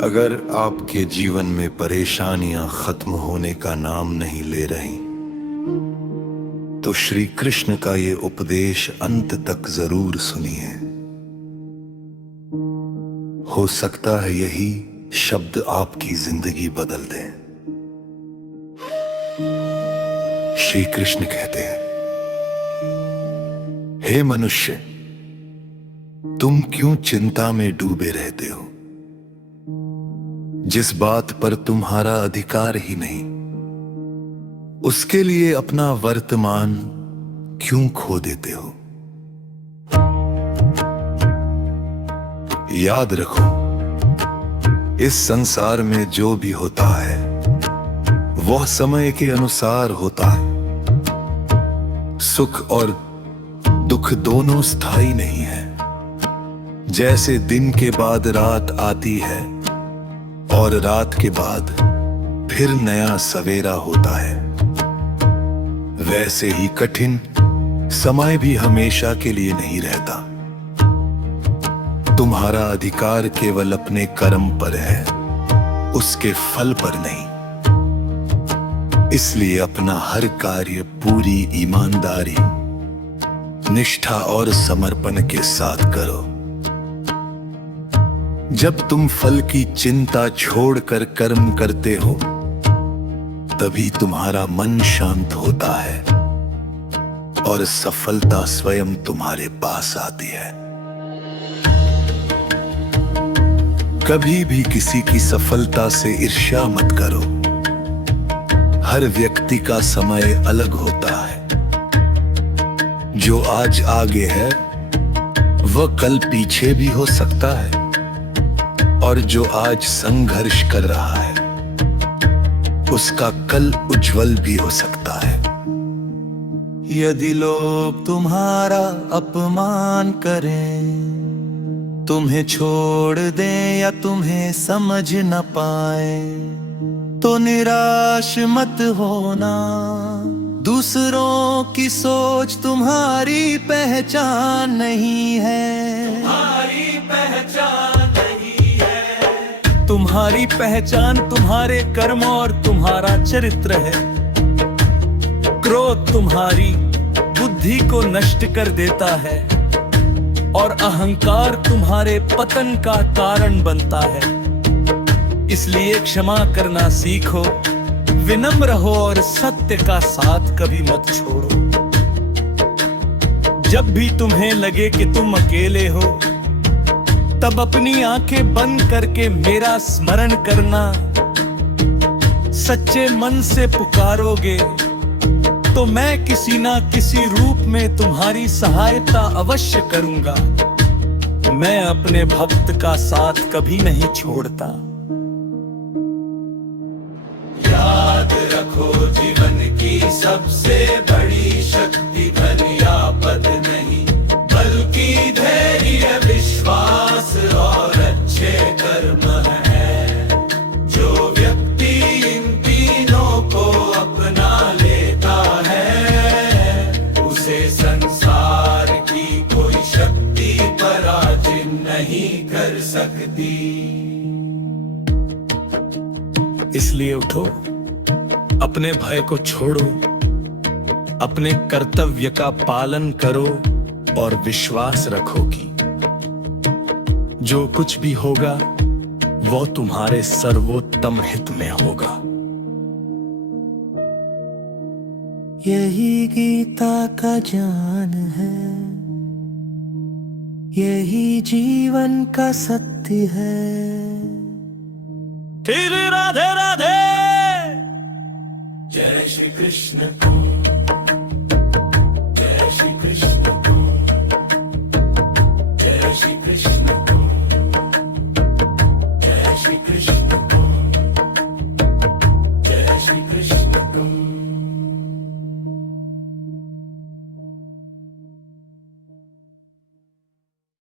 अगर आपके जीवन में परेशानियां खत्म होने का नाम नहीं ले रही, तो श्री कृष्ण का ये उपदेश अंत तक जरूर सुनिए। हो सकता है यही शब्द आपकी जिंदगी बदल दे। श्री कृष्ण कहते हैं, हे मनुष्य, तुम क्यों चिंता में डूबे रहते हो, जिस बात पर तुम्हारा अधिकार ही नहीं, उसके लिए अपना वर्तमान क्यों खो देते हो। याद रखो, इस संसार में जो भी होता है वह समय के अनुसार होता है। सुख और दुख दोनों स्थायी नहीं है। जैसे दिन के बाद रात आती है और रात के बाद फिर नया सवेरा होता है, वैसे ही कठिन समय भी हमेशा के लिए नहीं रहता। तुम्हारा अधिकार केवल अपने कर्म पर है, उसके फल पर नहीं। इसलिए अपना हर कार्य पूरी ईमानदारी, निष्ठा और समर्पण के साथ करो। जब तुम फल की चिंता छोड़कर कर्म करते हो, तभी तुम्हारा मन शांत होता है और सफलता स्वयं तुम्हारे पास आती है। कभी भी किसी की सफलता से ईर्ष्या मत करो। हर व्यक्ति का समय अलग होता है। जो आज आगे है वह कल पीछे भी हो सकता है, और जो आज संघर्ष कर रहा है उसका कल उज्जवल भी हो सकता है। यदि लोग तुम्हारा अपमान करें, तुम्हें छोड़ दें या तुम्हें समझ न पाए, तो निराश मत होना। दूसरों की सोच तुम्हारी पहचान नहीं है। तुम्हारी पहचान नहीं है। तुम्हारी पहचान तुम्हारे कर्म और तुम्हारा चरित्र है। क्रोध तुम्हारी बुद्धि को नष्ट कर देता है और अहंकार तुम्हारे पतन का कारण बनता है। इसलिए क्षमा करना सीखो, विनम्र हो और सत्य का साथ कभी मत छोड़ो। जब भी तुम्हें लगे कि तुम अकेले हो, तब अपनी आंखें बंद करके मेरा स्मरण करना। सच्चे मन से पुकारोगे तो मैं किसी ना किसी रूप में तुम्हारी सहायता अवश्य करूंगा। मैं अपने भक्त का साथ कभी नहीं छोड़ता। याद रखो, जीवन की सबसे बड़ी शक्ति धन या पद नहीं, बल्कि धैर्य, विश्वास और अच्छे कर्म है। जो व्यक्ति इन तीनों को अपना लेता है, उसे संसार की कोई शक्ति पराजित नहीं कर सकती। इसलिए उठो, अपने भय को छोड़ो, अपने कर्तव्य का पालन करो और विश्वास रखो कि जो कुछ भी होगा वो तुम्हारे सर्वोत्तम हित में होगा। यही गीता का ज्ञान है, यही जीवन का सत्य है। फिर राधे राधे, जय श्री कृष्ण।